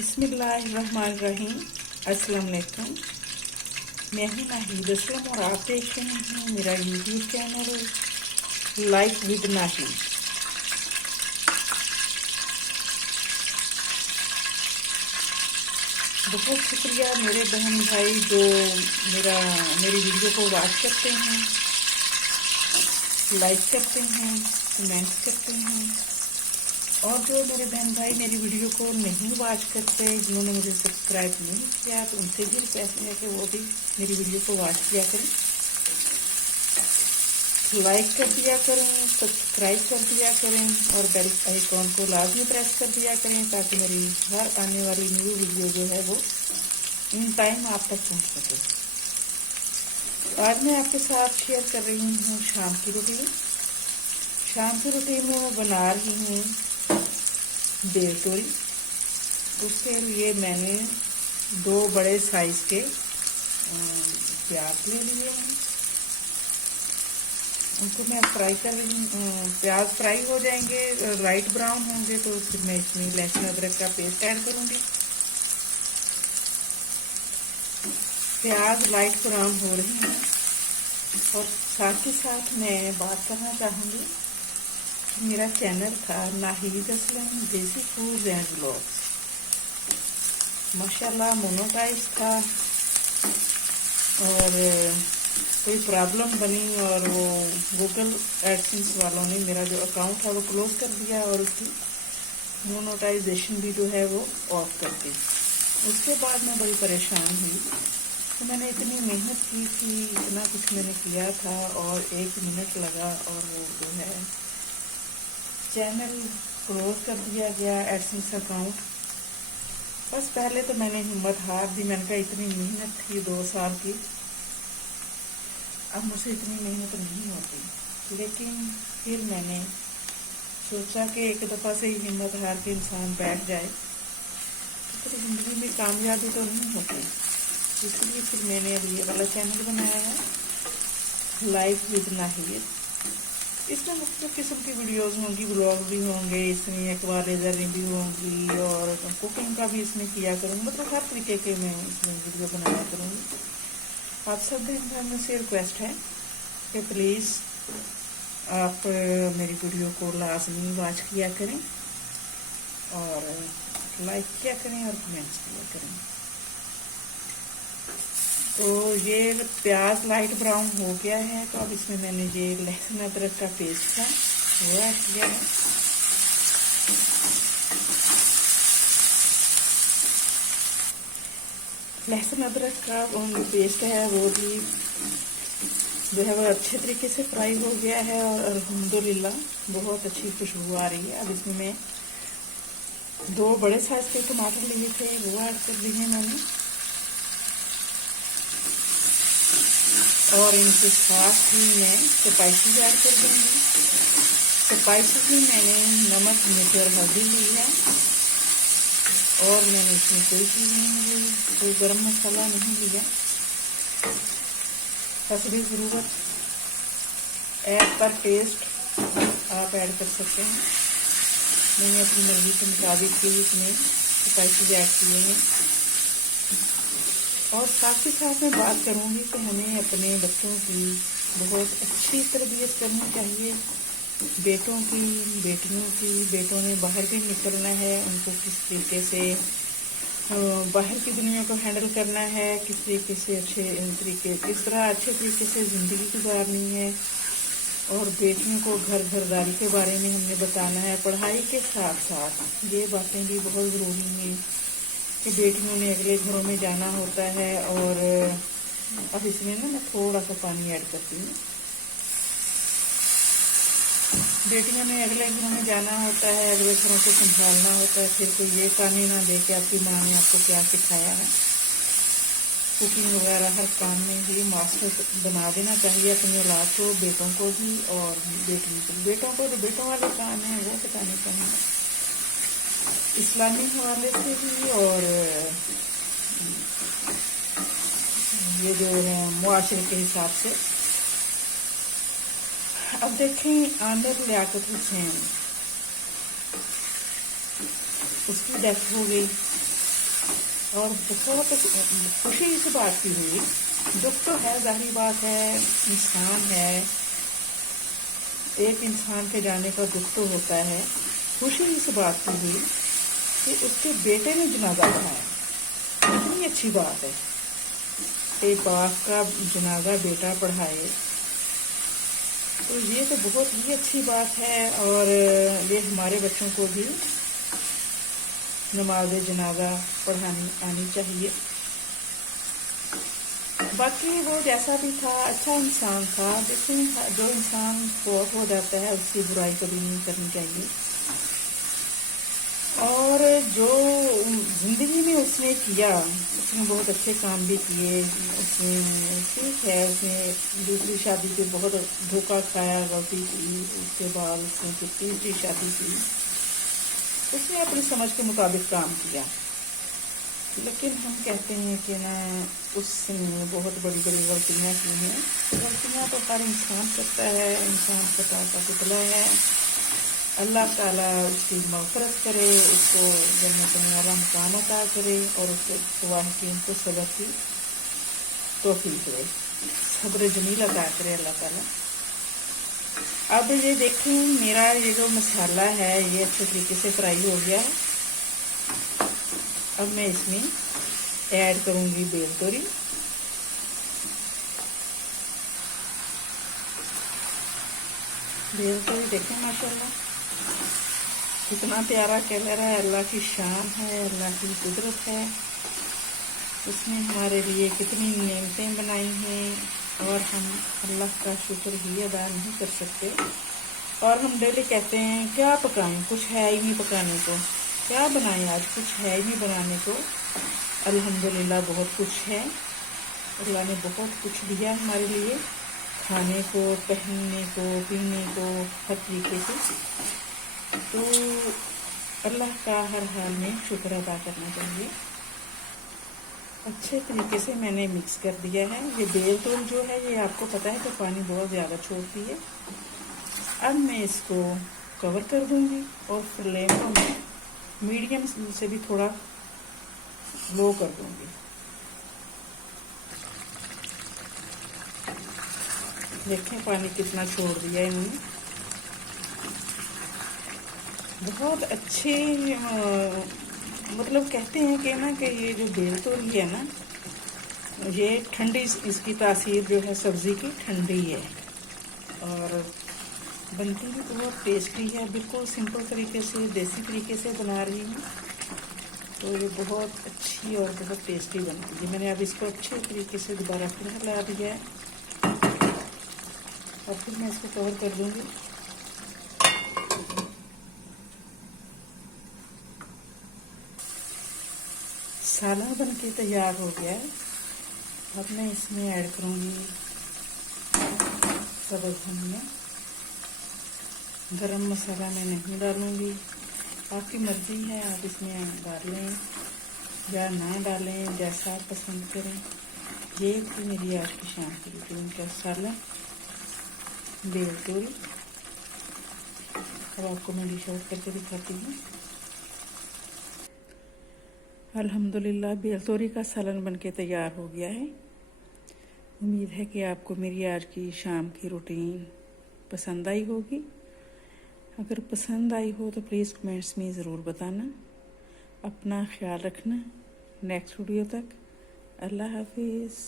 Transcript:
बिस्मिल्लाहिर्रहमानिर्रहीम। अस्सलाम वालेकुम। मैं हूं नाहिद असलम और आप देख रहे हैं मेरा YouTube channel life with Nahid. बहुत शुक्रिया मेरे बहन भाई जो मेरी वीडियो को वॉच करते हैं, लाइक करते हैं, कमेंट्स करते हैं, और जो मेरे बहन भाई मेरी वीडियो को नहीं वॉच करते, जिन्होंने मुझे सब्सक्राइब नहीं किया, तो उनसे भी रिक्वेस्ट है कि वो भी मेरी वीडियो को वॉच किया करें, लाइक कर दिया करें, सब्सक्राइब कर दिया करें और बेल आइकॉन को लाजमी प्रेस कर दिया करें ताकि मेरी हर आने वाली न्यू वीडियो जो है वो इन टाइम आप तक पहुंच सके। आज मैं आपके साथ शेयर कर रही हूँ शाम की रूटीन। शाम की रूटीन में मैं बना रही हूँ बेल तोरी। उसके लिए मैंने 2 बड़े साइज के प्याज ले लिए हैं। उनको मैं फ्राई कर रही हूँ। प्याज फ्राई हो जाएंगे, लाइट ब्राउन होंगे, तो फिर मैं इसमें लहसुन अदरक का पेस्ट ऐड करूँगी। प्याज लाइट ब्राउन हो रही है और साथ ही साथ मैं बात करना चाहूँगी, मेरा चैनल था नाहिद असलम देसी फूड्स एंड व्लॉग्स। माशाल्लाह मोनेटाइज था और कोई प्रॉब्लम बनी और वो गूगल एडसेंस वालों ने मेरा जो अकाउंट है वो क्लोज कर दिया और उसकी मोनेटाइजेशन भी जो है वो ऑफ कर दी। उसके बाद मैं बड़ी परेशान हुई। तो मैंने इतनी मेहनत की थी, इतना कुछ मैंने किया था और 1 मिनट लगा और वो जो है चैनल क्लोज कर दिया गया, एडसेंस अकाउंट। बस पहले तो मैंने हिम्मत हार दी। मैंने कहा इतनी मेहनत थी 2 साल की, अब मुझसे इतनी मेहनत नहीं होती। लेकिन फिर मैंने सोचा कि एक दफ़ा से ही हिम्मत हार के इंसान बैठ जाए तो फिर ज़िंदगी में कामयाबी तो नहीं होती। इसलिए फिर मैंने अब ये वाला चैनल बनाया है लाइफ विद नाहिद। इसमें मुख्तलिफ किस्म की वीडियोस होंगी, ब्लॉग भी होंगे, इसमें अखबार भी होंगी और कुकिंग का भी इसमें किया करूँगी। मतलब हर तरीके के मैं इसमें वीडियो बनाया करूँगी। आप सब बहन से रिक्वेस्ट है कि प्लीज़ आप मेरी वीडियो को लाजमी वॉच किया करें और लाइक किया करें और कमेंट्स किया करें। तो ये प्याज लाइट ब्राउन हो गया है, तो अब इसमें मैंने ये लहसुन अदरक का पेस्ट था वो ऐड किया है। लहसुन अदरक का पेस्ट है वो भी जो है वो अच्छे तरीके से फ्राई हो गया है और अल्हम्दुलिल्लाह बहुत अच्छी खुशबू आ रही है। अब इसमें मैं 2 बड़े साइज के टमाटर लिए थे वो ऐड कर दिए मैंने और इनके साथ ही मैं स्पाइसेस ऐड कर दूँगी। स्पाइसेस में मैंने नमक, मिर्च और हल्दी ली है और मैंने इसमें कोई चीज़ नहीं ली, कोई गरम मसाला नहीं लिया। हस्बे ज़रूरत ऐड पर टेस्ट आप ऐड कर सकते हैं। मैंने अपनी मर्जी के मुताबिक ही इसमें स्पाइसेस ऐड किए हैं। और साथ ही साथ मैं बात करूंगी कि हमें अपने बच्चों की बहुत अच्छी तरबियत करनी चाहिए। बेटों की, बेटियों की। बेटों ने बाहर भी निकलना है, उनको किस तरीके से बाहर की दुनिया को हैंडल करना है, किस तरीके से किस तरह अच्छे तरीके से ज़िंदगी गुजारनी है। और बेटियों को घरदारी के बारे में हमने बताना है। पढ़ाई के साथ साथ ये बातें भी बहुत ज़रूरी हैं कि बेटियों ने अगले घरों में जाना होता है। और अब इसमें ना मैं थोड़ा सा पानी ऐड करती हूँ। बेटियों ने अगले घरों में जाना होता है, अगले घरों को संभालना होता है। फिर कोई ये पानी ना दे के आपकी माँ ने आपको क्या सिखाया है। कुकिंग वगैरह हर काम में ही मास्टर बना देना चाहिए अपनी औलाद को, बेटों को भी और बेटियों को। बेटों को तो बेटों वाले काम है वो बताने चाहिए इस्लामी हवाले से भी और ये जो है मुआशरे के हिसाब से। अब देखें आमिर लियाकत हुसैन, उसकी डेथ हो गई और बहुत खुशी इस बात की हुई, दुख तो है, जाहिर बात है, इंसान है, एक इंसान के जाने का दुख तो होता है। खुशी इस बात की हुई कि उसके बेटे ने जनाजा पढ़ाया। कितनी अच्छी बात है, एक बाप का जनाजा बेटा पढ़ाए, तो ये तो बहुत ही अच्छी बात है। और ये हमारे बच्चों को भी नमाज जनाजा पढ़ानी आनी चाहिए। बाकी वो जैसा भी था, अच्छा इंसान था, लेकिन जो इंसान फौत हो जाता है उसकी बुराई कभी नहीं करनी चाहिए। और जो जिंदगी में उसने किया, उसने बहुत अच्छे काम भी किए। उसने ठीक है, उसने दूसरी शादी पे बहुत धोखा खाया, गलती की, उसके बाद उसने फिर तीसरी शादी की। उसने अपनी समझ के मुताबिक काम किया, लेकिन हम कहते हैं कि ना, उसने बहुत बड़ी बड़ी गलतियाँ की हैं। गलतियाँ तो हर इंसान करता है, इंसान खता का पुतला है। अल्लाह ताला उसकी मग़फ़िरत करे, उसको जन्नत में वाला मुकाम अता करे और उसको वाहिकीन को सब्र की तौफीक दे, सब्र जमील अता करे अल्लाह ताला। अब ये देखें, मेरा ये जो मसाला है ये अच्छे तरीके से फ्राई हो गया है। अब मैं इसमें ऐड करूँगी बेल तोरी। बेल तोरी देखें माशाल्लाह कितना प्यारा कलर है, अल्लाह की शान है, अल्लाह की कुदरत है। उसने हमारे लिए कितनी नेमतें बनाई हैं और हम अल्लाह का शुक्र ही अदा नहीं कर सकते। और हम डेली कहते हैं क्या पकाएं, कुछ है ही नहीं पकाने को, क्या बनाएं आज, कुछ है ही नहीं बनाने को। अल्हम्दुलिल्लाह बहुत कुछ है, अल्लाह ने बहुत कुछ दिया हमारे लिए, खाने को, पहनने को, पीने को, हर तरीके से। तो अल्लाह का हर हाल में शुक्र अदा करना चाहिए। अच्छे तरीके से मैंने मिक्स कर दिया है। ये बेल तोरी जो है ये आपको पता है कि पानी बहुत ज़्यादा छोड़ती है। अब मैं इसको कवर कर दूंगी और फ्लेम को मैं मीडियम से भी थोड़ा लो कर दूंगी। देखें पानी कितना छोड़ दिया है इन्होंने। बहुत अच्छे मतलब कहते हैं कि ना कि ये जो बेल तोरी है ना, ये ठंडी, इसकी तासीर जो है सब्ज़ी की ठंडी है और बनती भी बहुत टेस्टी है। बिल्कुल सिंपल तरीके से, देसी तरीके से बना रही हूँ, तो ये बहुत अच्छी और बहुत टेस्टी बनती है। मैंने अब इसको अच्छे तरीके से दोबारा फिर हिला दिया है और फिर मैं इसको कवर कर दूँगी। साला बन के तैयार हो गया है। अब मैं इसमें ऐड करूँगी सब्ज़ धनिया। गरम मसाला मैं नहीं डालूँगी, आपकी मर्ज़ी है, आप इसमें डालें या ना डालें, जैसा आप पसंद करें। ये थी मेरी आज की शाम की रूटीन का सालन बेल तोरी। अब आपको मैं डिश आउट करके दिखाती हूँ। अल्हम्दुलिल्लाह बेल तोरी का सालन बनके तैयार हो गया है। उम्मीद है कि आपको मेरी आज की शाम की रूटीन पसंद आई होगी। अगर पसंद आई हो तो प्लीज़ कमेंट्स में ज़रूर बताना। अपना ख्याल रखना। नेक्स्ट वीडियो तक अल्लाह हाफिज़।